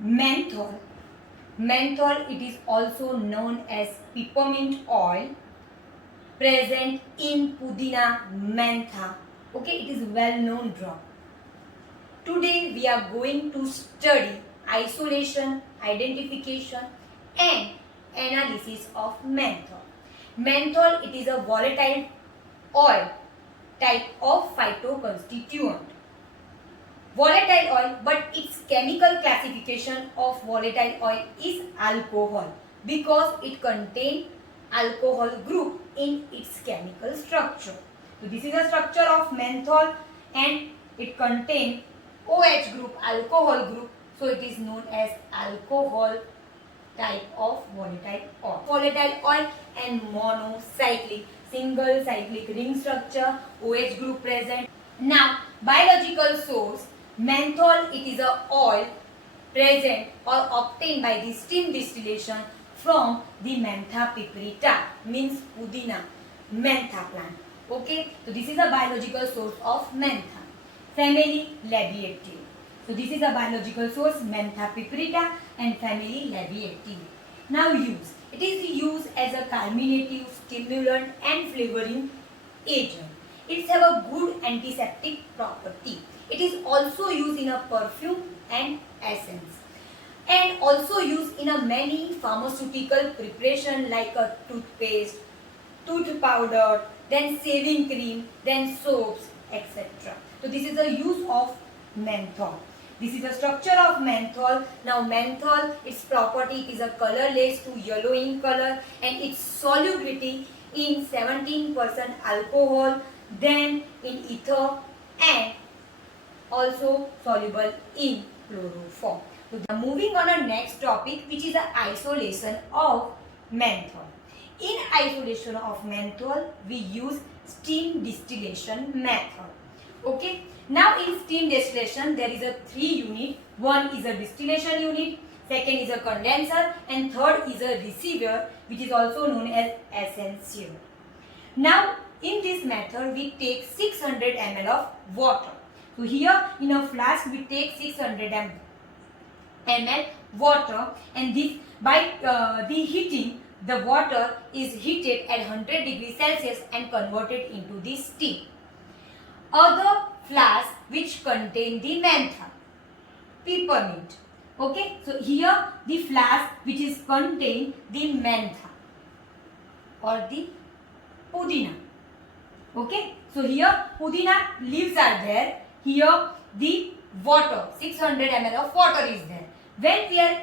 Menthol. Menthol, it is also known as peppermint oil, present in Pudina mentha. Okay, it is well known drug. Today we are going to study isolation, identification and analysis of menthol. Menthol, it is a volatile oil type of phytoconstituent. Volatile oil, but its chemical classification of volatile oil is alcohol because it contains alcohol group in its chemical structure. So this is the structure of menthol and it contains OH group, alcohol group. So it is known as alcohol type of volatile oil. Volatile oil and monocyclic, single cyclic ring structure, OH group present. Now, biological source, menthol, it is a oil present or obtained by the steam distillation from the Mentha piperita, means Pudina, Mentha plant. Okay, so this is a biological source of Mentha. Family Labiatae. So this is a biological source, Mentha piperita and family Labiatae. Now use. It is used as a carminative, stimulant and flavoring agent. It has a good antiseptic property. It is also used in a perfume and essence. And also used in a many pharmaceutical preparation like a toothpaste, tooth powder, then shaving cream, then soaps, etc. So this is the use of menthol. This is the structure of menthol. Now menthol, its property is a colorless to yellow in color and its solubility in 17% alcohol, then in ether and also soluble in chloroform. So moving on to next topic, which is the isolation of menthol. In isolation of menthol, we use steam distillation method. Okay. Now in steam distillation, there is a 3 unit. One is a distillation unit, second is a condenser, and third is a receiver, which is also known as essential. Now in this method, we take 600 ml of water. So here in a flask, we take 600 ml water, and this by the heating, the water is heated at 100 degrees Celsius and converted into the steam. Other flask which contain the mentha, peppermint. Okay, so here the flask which is contain the mentha or the pudina. Okay, so here pudina leaves are there. Here the water, 600 ml of water is there. When we are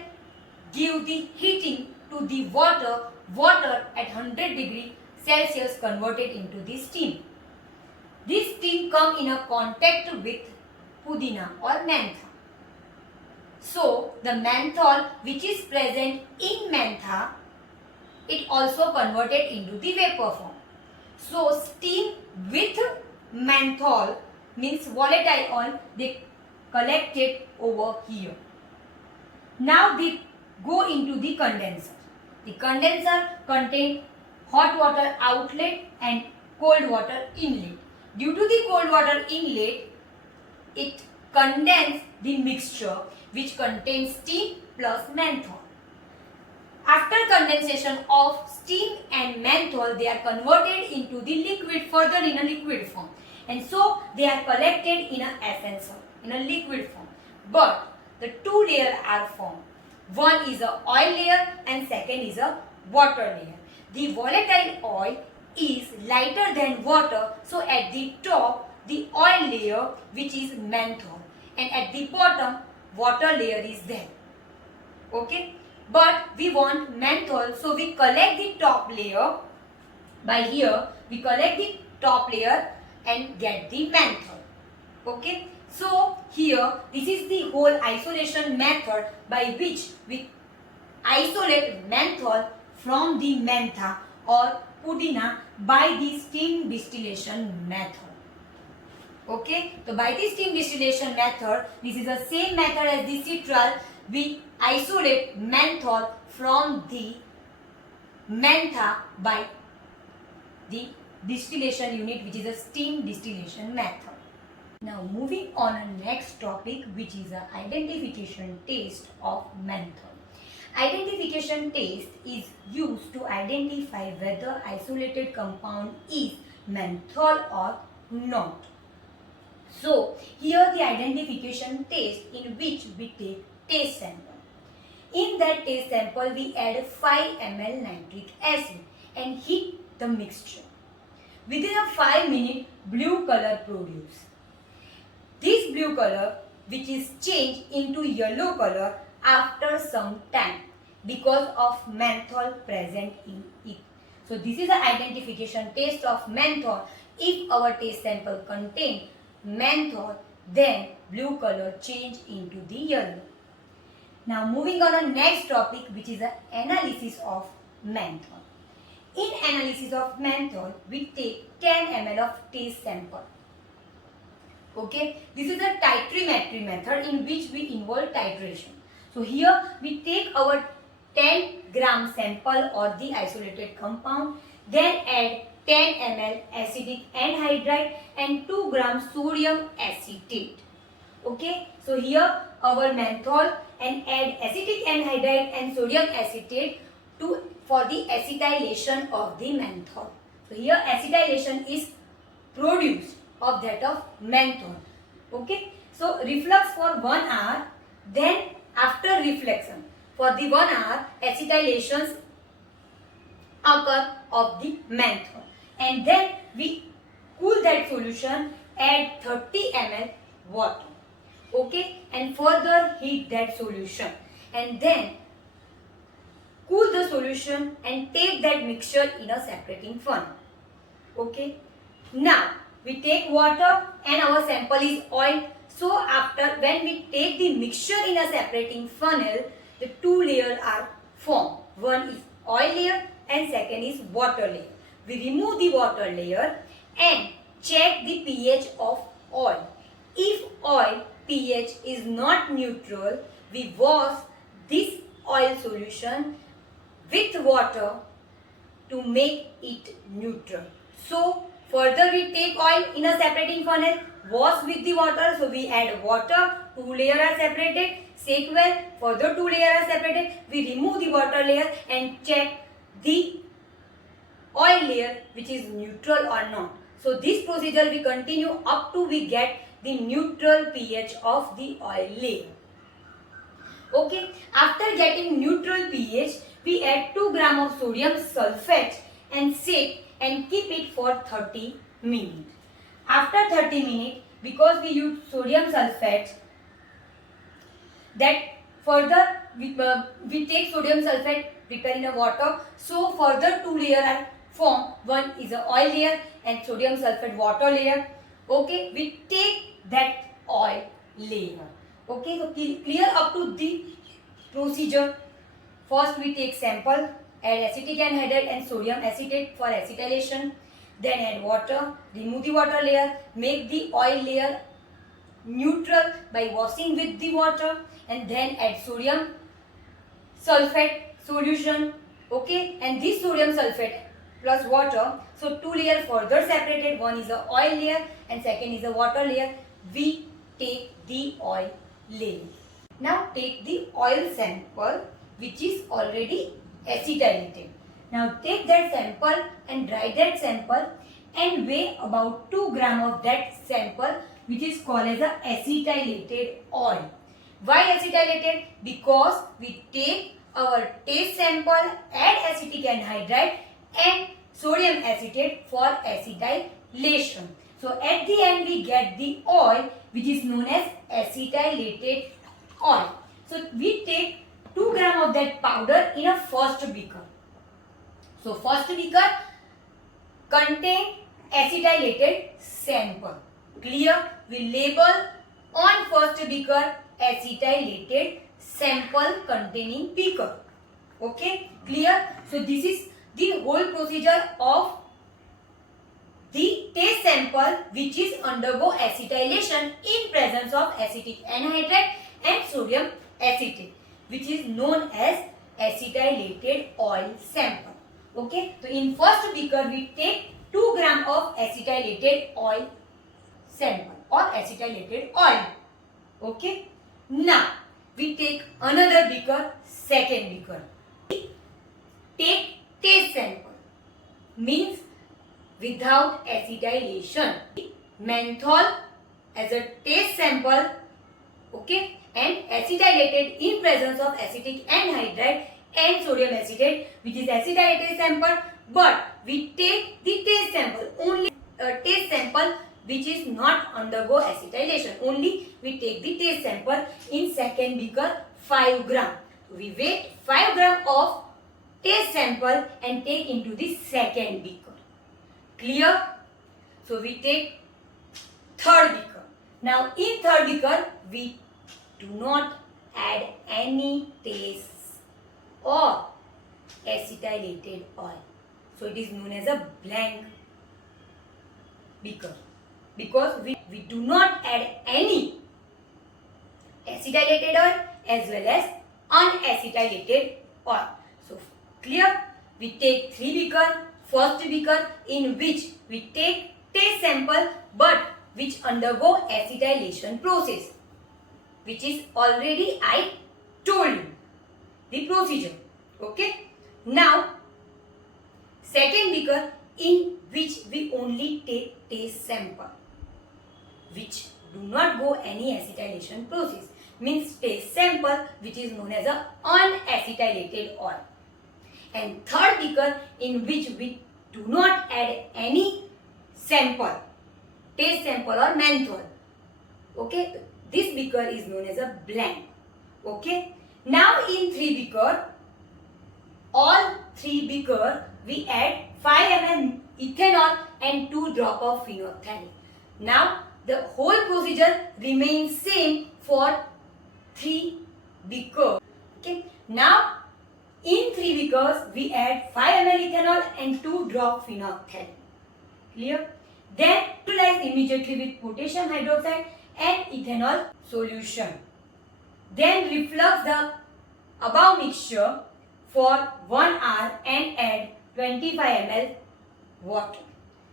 give the heating to the water, water at 100 degree Celsius converted into the steam. This steam come in a contact with pudina or mentha. So the menthol which is present in mentha, it also converted into the vapor form. So steam with menthol means volatile oil, they collected over here. Now they go into the condenser. The condenser contains hot water outlet and cold water inlet. Due to the cold water inlet, it condenses the mixture which contains steam plus menthol. After condensation of steam and menthol, they are converted into the liquid, further in a liquid form. And so they are collected in a essential, in a liquid form. But the two layers are formed. One is a oil layer and second is a water layer. The volatile oil is lighter than water, so at the top the oil layer which is menthol and at the bottom water layer is there. Okay, but we want menthol, so we collect the top layer. By here we collect the top layer and get the menthol. Okay, so here this is the whole isolation method by which we isolate menthol from the mentha or pudina by the steam distillation method. Okay, so by the steam distillation method, this is the same method as the citral. We isolate menthol from the mentha by the distillation unit, which is a steam distillation method. Now moving on a next topic, which is a identification test of menthol. Identification test is used to identify whether isolated compound is menthol or not. So here the identification test in which we take taste sample. In that taste sample we add 5 ml nitric acid and heat the mixture. Within a 5 minute blue color produce. This blue color which is changed into yellow color after some time because of menthol present in it. So this is the identification test of menthol. If our taste sample contain menthol, then blue color change into the yellow. Now moving on to the next topic, which is the analysis of menthol. In analysis of menthol, we take 10 ml of taste sample. Okay, this is a titrimetry method in which we involve titration. So here we take our 10 gram sample or the isolated compound, then add 10 ml acetic anhydride and 2 gram sodium acetate. Okay, so here our menthol and add acetic anhydride and sodium acetate for the acetylation of the menthol. So here acetylation is produced of that of menthol. Okay, so reflux for 1 hour, then after reflection for the 1 hour acetylations occur of the menthol, and then we cool that solution, add 30 ml water. Okay, and further heat that solution and then cool the solution and take that mixture in a separating funnel. Okay, now we take water and our sample is oil. So after when we take the mixture in a separating funnel, the 2 layers are formed. One is oil layer and second is water layer. We remove the water layer and check the pH of oil. If oil pH is not neutral, we wash this oil solution with water to make it neutral. So further we take oil in a separating funnel, wash with the water. So we add water, 2 layers are separated, shake well, further 2 layers are separated. We remove the water layer and check the oil layer which is neutral or not. So this procedure we continue up to we get the neutral pH of the oil layer. Okay, after getting neutral pH, we add 2 gram of sodium sulfate and shake and keep it for 30 minutes. After 30 minutes, because we use sodium sulfate, that further we take sodium sulfate, prepare in a water. So further 2 layers are formed. One is a oil layer and sodium sulfate water layer. Okay, we take that oil layer. Okay, so clear up to the procedure. First we take sample, add acetic anhydride and sodium acetate for acetylation. Then add water, remove the water layer, make the oil layer neutral by washing with the water, and then add sodium sulfate solution. Okay, and this sodium sulfate plus water, so 2 layers further separated. One is a oil layer and second is a water layer. We take the oil layer. Now take the oil sample which is already acetylated. Now take that sample and dry that sample and weigh about 2 gram of that sample, which is called as a acetylated oil. Why acetylated? Because we take our taste sample, add acetic anhydride and sodium acetate for acetylation. So at the end we get the oil which is known as acetylated oil. So we take 2 gram of that powder in a first beaker. So first beaker contain acetylated sample. Clear? We label on first beaker acetylated sample containing beaker. Okay? Clear? So this is the whole procedure of the taste sample which is undergo acetylation in presence of acetic anhydride and sodium acetate, which is known as acetylated oil sample. Okay, so in first beaker we take 2 gram of acetylated oil sample. or acetylated oil. Okay. Now we take another beaker, second beaker. Take taste sample, means without acetylation. Menthol as a taste sample, okay, and acetylated in presence of acetic anhydride and sodium acetate, which is acetylated sample. But we take the taste sample, only taste sample which is not undergo acetylation. Only we take the taste sample in second beaker, 5 gram. We weigh 5 gram of taste sample and take into the second beaker. Clear? So we take third beaker. Now in third beaker we do not add any taste or acetylated oil. So it is known as a blank beaker because we do not add any acetylated oil as well as unacetylated oil. So clear? We take 3 beaker. First beaker in which we take taste sample but which undergo acetylation process, which is already I told you the procedure. Okay. Now second beaker in which we only take taste sample which do not go any acetylation process, means taste sample which is known as a unacetylated oil. And third beaker in which we do not add any sample, taste sample or menthol. Okay, this beaker is known as a blank. Okay, now in 3 beaker, all 3 beaker we add 5 ml ethanol and 2 drop of phenolphthalein. Now the whole procedure remains same for 3 beakers. Okay, now in 3 beakers we add 5 ml ethanol and 2 drop phenolphthalein. Clear? Then neutralize immediately with potassium hydroxide and ethanol solution. Then reflux the above mixture for 1 hour and add 25 ml water.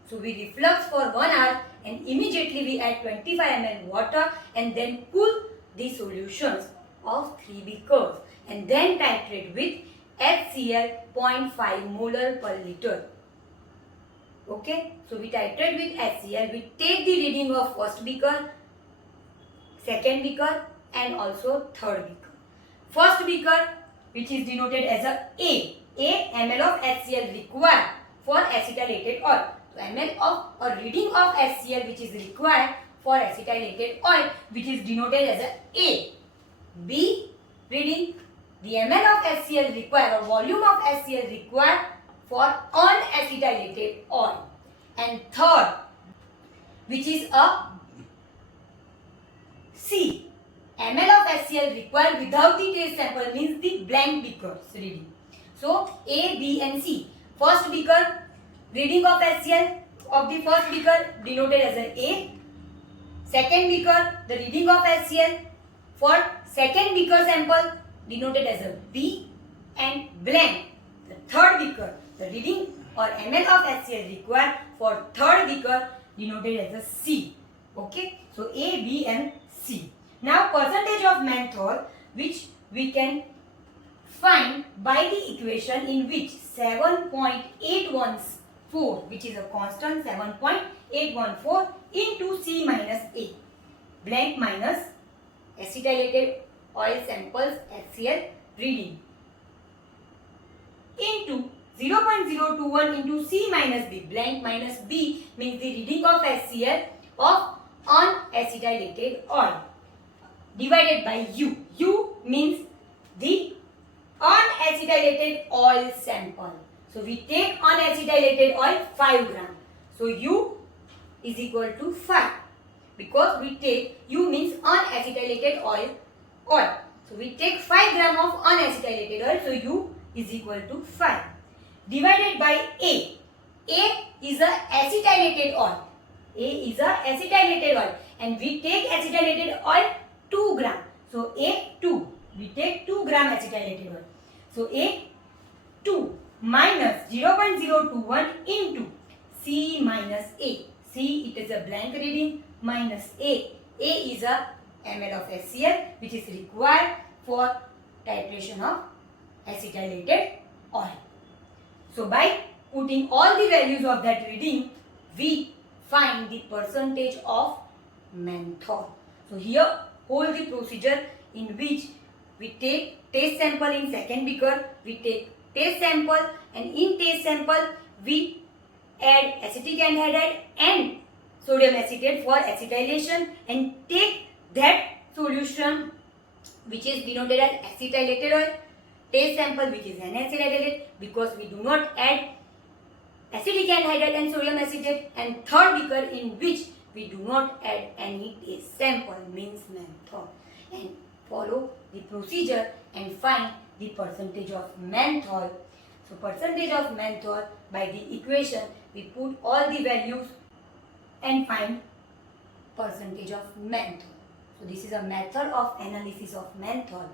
So we reflux for 1 hour and immediately we add 25 ml water and then cool the solutions of 3 beakers and then titrate with HCl 0.5 molar per liter. Okay, so we titrate with HCl. We take the reading of first beaker, second beaker and also third beaker. First beaker, which is denoted as A ml of HCl required for acetylated oil. So ml of a reading of HCl which is required for acetylated oil, which is denoted as A. B reading the ml of HCl required or volume of HCl required for unacetylated oil. And third, which is a C, ml of HCl required without the taste sample, means the blank beakers reading. So A, B and C. First beaker, reading of HCl of the first beaker denoted as A. Second beaker, the reading of HCl for second beaker sample denoted as B, and blank, the third beaker, the reading or ml of HCl required for third beaker denoted as C. Okay, so A, B and C. Now percentage of menthol, which we can find by the equation in which 7.814, which is a constant 7.814 into C minus A, blank minus acetylated oil samples HCl reading, into 0.021 into C minus B, blank minus B means the reading of HCl of unacetylated oil, divided by U. U means the unacetylated oil sample. So we take unacetylated oil 5 gram. So U is equal to 5 because we take U means unacetylated oil. So we take 5 gram of unacetylated oil. So U is equal to 5 divided by A. A is a acetylated oil. A is a acetylated oil and we take acetylated oil 2 gram. So A 2. We take 2 gram acetylated oil. So A 2 minus 0.021 into C minus A. C, it is a blank reading, minus A. A is a ml of HCl which is required for titration of acetylated oil. So by putting all the values of that reading, we find the percentage of menthol. So here hold the procedure in which we take taste sample in second beaker, we take taste sample, and in taste sample we add acetic anhydride and sodium acetate for acetylation and take that solution which is denoted as acetylated oil, taste sample which is N-acetylated because we do not add acetic anhydride and sodium acetate, and third beaker in which we do not add any taste sample means menthol, and follow the procedure and find the percentage of menthol. So percentage of menthol, by the equation we put all the values and find percentage of menthol. So this is a method of analysis of menthol.